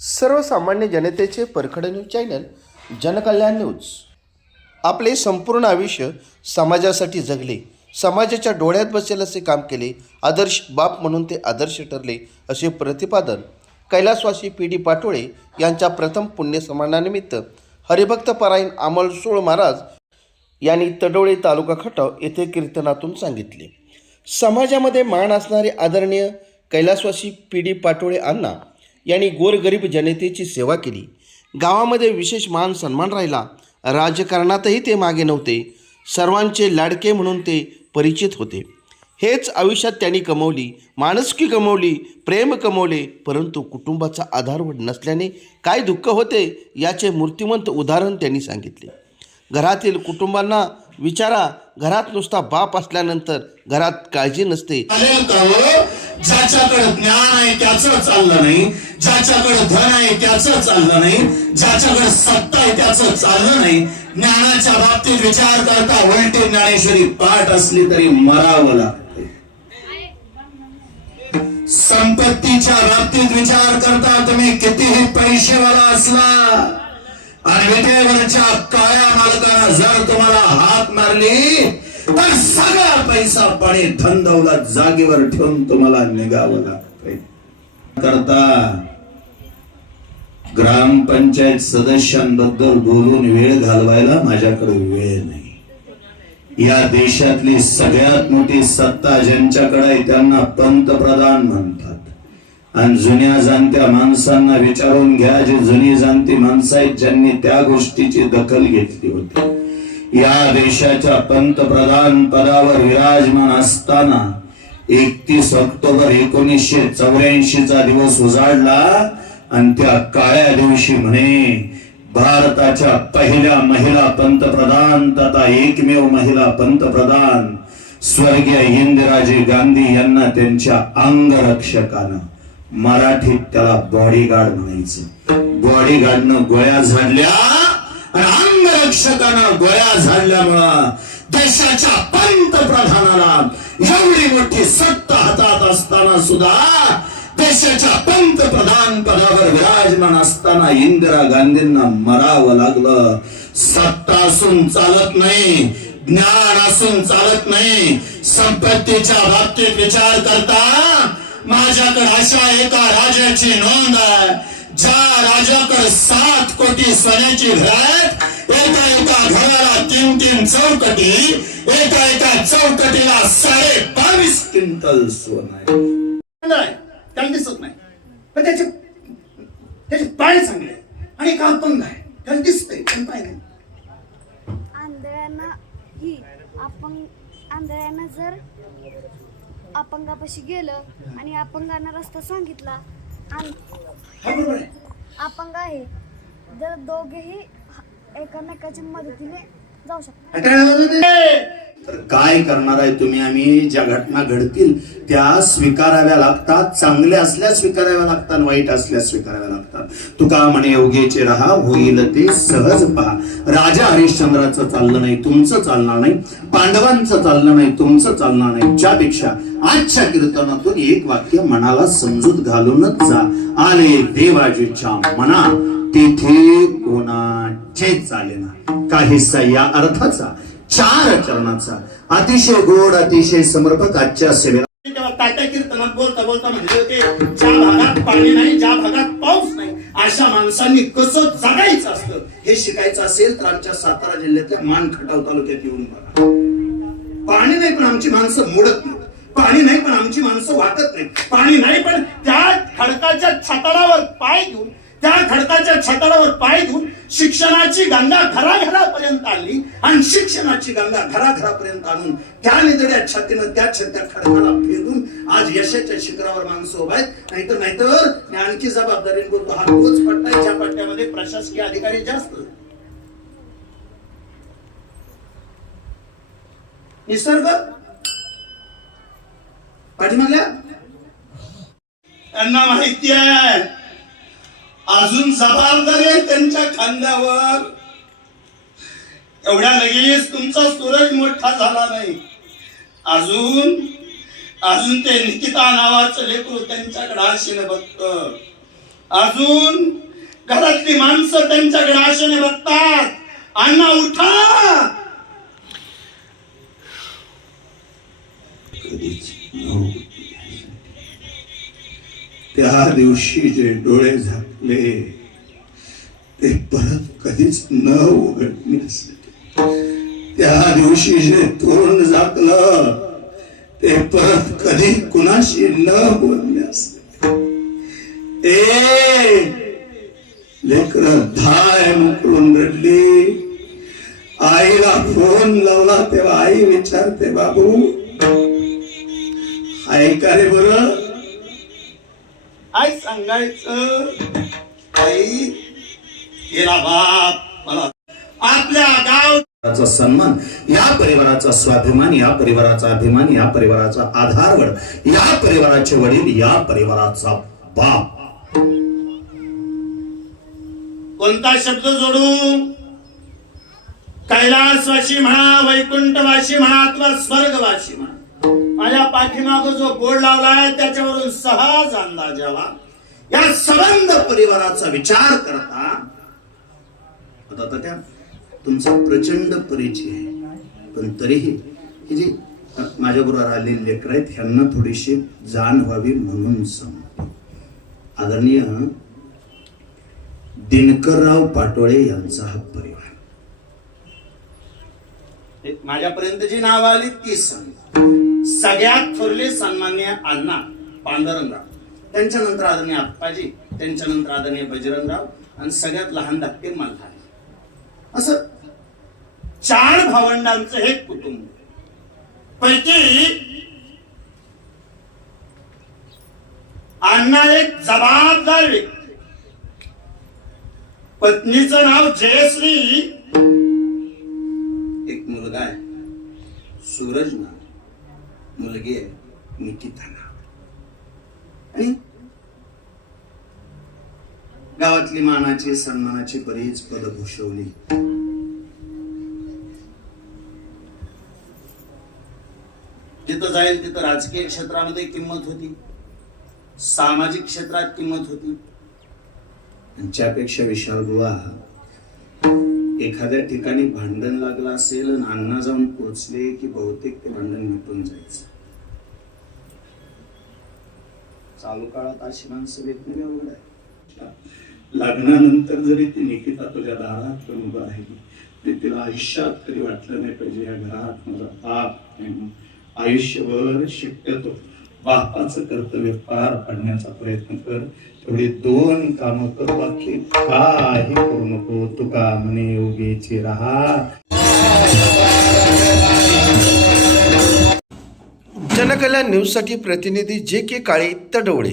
सर्वसामान्य जनतेचे परखड न्यूज चॅनल जनकल्याण न्यूज. आपले संपूर्ण आयुष्य समाजासाठी जगले. समाजाच्या डोळ्यात बसेल असे काम केले. आदर्श बाप म्हणून ते आदर्श ठरले असे प्रतिपादन कैलासवासी पी डी पाटोळे यांच्या प्रथम पुण्यसमानानिमित्त हरिभक्त पारायण अमल सोळ महाराज यांनी तडोळे तालुका खटाव येथे कीर्तनातून सांगितले. समाजामध्ये मान असणारे आदरणीय कैलासवासी पी डी पाटोळे अण्णा यांनी गोरगरीब जनतेची सेवा केली. गावामध्ये विशेष मान सन्मान राहिला. राजकारणातही ते मागे नव्हते. सर्वांचे लाडके म्हणून ते परिचित होते. हेच आयुष्यात त्यांनी कमवली. माणुसकी कमवली प्रेम कमवले परंतु कुटुंबाचा आधारवड नसल्याने काय दुःख होते याचे मूर्तिमंत उदाहरण त्यांनी सांगितले. घरातील कुटुंबांना विचारा घरात नुसता बाप असल्यानंतर घरात काळजी नसते. ज्याच्याकडे ज्ञान आहे त्याचं चाललं नाही ज्याच्याकडे धन आहे त्याचं चाललं नाही ज्याच्याकडे सत्ता आहे त्याच चाललं नाही ज्ञानाच्या बाबतीत विचार करता उलटे ज्ञानेश्वरी पाठ असली तरी मरावं लागते. संपत्तीच्या बाबतीत विचार करता तुम्ही कितीही पैसेवाला असला आणि विटेवरच्या काळ्या मालकानं जर तुम्हाला हात मारली तर सगळा पैसा पाणी धन दौलत जागेवर ठेवून तुम्हाला निघावं लागतंय. करता ग्रामपंचायत सदस्यांबद्दल बोलून वेळ घालवायला माझ्याकडे वेळ नाही. या देशातली सगळ्यात मोठी सत्ता ज्यांच्याकडे आहे त्यांना पंतप्रधान म्हणतात. आणि जुन्या जाणत्या माणसांना विचारून घ्या जे जुनी जाणती माणसं आहेत ज्यांनी त्या गोष्टीची दखल घेतली होती. या देशाच्या पंतप्रधान पदावर विराजमान असताना एकतीस ऑक्टोबर एकोणीसशे चौऱ्याऐंशी चा दिवस उजाडला आणि त्या काळ्या दिवशी म्हणे भारताच्या पहिल्या महिला पंतप्रधान तथा एकमेव महिला पंतप्रधान स्वर्गीय इंदिराजी गांधी यांना त्यांच्या अंगरक्षकानं मराठीत त्याला बॉडीगार्ड म्हणायचं. बॉडीगार्डनं गोळ्या झाडल्या. अंगरक्षकानं गोळ्या झाडल्यामुळं देशाच्या पंतप्रधानाला एवढी मोठी सत्ता हातात असताना सुद्धा देशाच्या पंतप्रधान पदावर विराजमान असताना इंदिरा गांधींना मरावं लागलं. सत्ता असून चालत नाही ज्ञान असून चालत नाही संपत्तीच्या बाबतीत विचार करता माझ्याकडे अशा एका राजाची नोंद आहे ज्या राजाकडे सात कोटी सोन्याची घरात एका एका घराला तीन तीन चौकटी एका एका चौकटीला साडे बावीस क्विंटल सोनं त्याला दिसत नाही. पण त्याचे त्याचे पाय चांगले आहे. आणि एक अपंग आहे. त्याला दिसतंय पण पाय नाही. आंधळ्यांना ही अपंग आंधळ्यानं जर अपंगापाशी गेलं आणि अपंगानं रस्ता सांगितला आणि हा बरोबर आहे. अपंग आहे. जर दोघेही ह- एकमेकाच्या मदतीने जाऊ शकतो. तर काय करणार आहे तुम्ही? आम्ही ज्या घटना घडतील त्या स्वीकाराव्या लागतात. चांगल्या असल्या स्वीकाराव्या लागतात वाईट असल्या स्वीकाराव्या लागतात. तुका म्हणे योगेचे राहा होईल ते सहज पहा. राजा हरिश्चंद्राचं चाललं नाही तुमचं चालणार नाही. पांडवांचं चाललं नाही तुमचं चालणार नाही. ज्यापेक्षा आजच्या कीर्तनातून एक वाक्य मनाला समजूत घालूनच जा. आले देवाजीच्या मना. तेथे छेद चालेना काहीसा या अर्थाचा चार चरणाचा. अतिशय गोड अतिशय समर्पक आजच्या सेवेला कीर्तनात बोलता बोलता म्हणजे होते ज्या भागात पाणी नाही ज्या भागात पाऊस नाही अशा माणसांनी कसं जगायचं असतं? हे शिकायचं असेल तर आमच्या सातारा जिल्ह्यातल्या मान खटाव तालुक्यात येऊन बघा. पाणी नाही पण आमची माणसं मोडत नाही पाणी नाही पण आमची माणसं वाटत नाही पाणी नाही पण त्या खडकाच्या छताडावर पाय घेऊन त्या खडकाच्या छताडावर पाय घेऊन शिक्षणाची गंगा घराघरापर्यंत आली आणि शिक्षणाची गंगा घराघरापर्यंत आणून त्या निदड्या छातीनं त्या छत्या खडकाला फेदून आज यशाच्या शिखरावर माणसं उभा आहेत. नाहीतर नाहीतर आणखी जबाबदारी बोलतो हा तोच पट्टा ज्या पट्ट्यामध्ये प्रशासकीय अधिकारी जास्त निसर्ग? पाठीमागल्या? त्यांना माहिती आहे. अजून जबाबदारी आहे त्यांच्या खांद्यावर. एवढ्या लगेच तुमचा सूरज मोठा झाला नाही. अजून अजून ते निकिता नावाचं लेकरू त्यांच्याकडे आशेने बघत. अजून घरातली माणसं त्यांच्याकडे आशेने बघतात. अण्णा उठा! कधीच त्या दिवशी जे डोळे झाकले ते परत कधीच न उघडण्यास त्या दिवशी जे तोंड झाकलं ते परत कधी कुणाशी न बोलण्यास ए लेकर धाय मुकळून रडली. आईला फोन लावला तेव्हा आई विचारते बाबू ऐका रे बरं? काय सांगायचं? आई गेला बाप मला आपल्या गाव परिवाराचा सन्मान या परिवाराचा स्वाभिमान या परिवाराचा अभिमान या परिवाराचा आधारवड या परिवाराचे वडील या परिवाराचा बाप. कोणता शब्द जोडू? कैलासवाशी म्हणा वैकुंठवाशी म्हणा अथवा स्वर्गवाशी म्हणा. माझ्या पाठीमाग जो बोर्ड लावलाय त्याच्यावरून सहज अंदाज यावा. या सबंध परिवाराचा विचार करता. आता त्या तुमचा प्रचंड परिचय आहे. पण तरीही ही जी माझ्याबरोबर आलेली लेकर आहेत ह्यांना थोडीशी जाण व्हावी म्हणून सांग आदरणीय दिनकरराव पाटोळे यांचा हा परिवार. माझ्यापर्यंत जी नावं आली ती सांग. सगळ्यात थोरले सन्मान्य अण्णा पांडुरंगराव. त्यांच्यानंतर आदरणीय आप्पाजी त्यांच्यानंतर आदरणीय बजरंगराव आणि सगळ्यात लहान धाकटे मल्हार. असं चार भावंडांचं हे कुटुंब. पैकी अण्णा एक जबाबदार व्यक्ती. पत्नीचं नाव जयश्री. एक मुलगा आहे सूरज नाव. मुलगी आहे निकिता नाव आणि गावातली मानाची सन्मानाची बरीच पद भूषवली. जिथं जाईल तिथं राजकीय क्षेत्रामध्ये किंमत होती. सामाजिक क्षेत्रात किंमत होती. त्यांच्यापेक्षा विशाल बुवा एखाद्या ठिकाणी भांडण लागलं असेल आणि अण्णा जाऊन पोचले की बहुतेक ते भांडण मिटून जायचं. चालू काळात अशी माणसं भेटणे अवघड आहे. लग्नानंतर जरी ती निकिता तुझ्या दारात पण उभं राहिली ते तिला आयुष्यात कधी वाटलं नाही पाहिजे या घरात माझा बाप आयुष्यभर शक्यतो बापाचं कर्तव्य पार पाडण्याचा प्रयत्न कर. तेवढी दोन कामं कर बाकी काही करू नको. तुका म्हणे योगेची राहा. जनकल्याण न्यूजसाठी प्रतिनिधी जे के काळे तडवळे.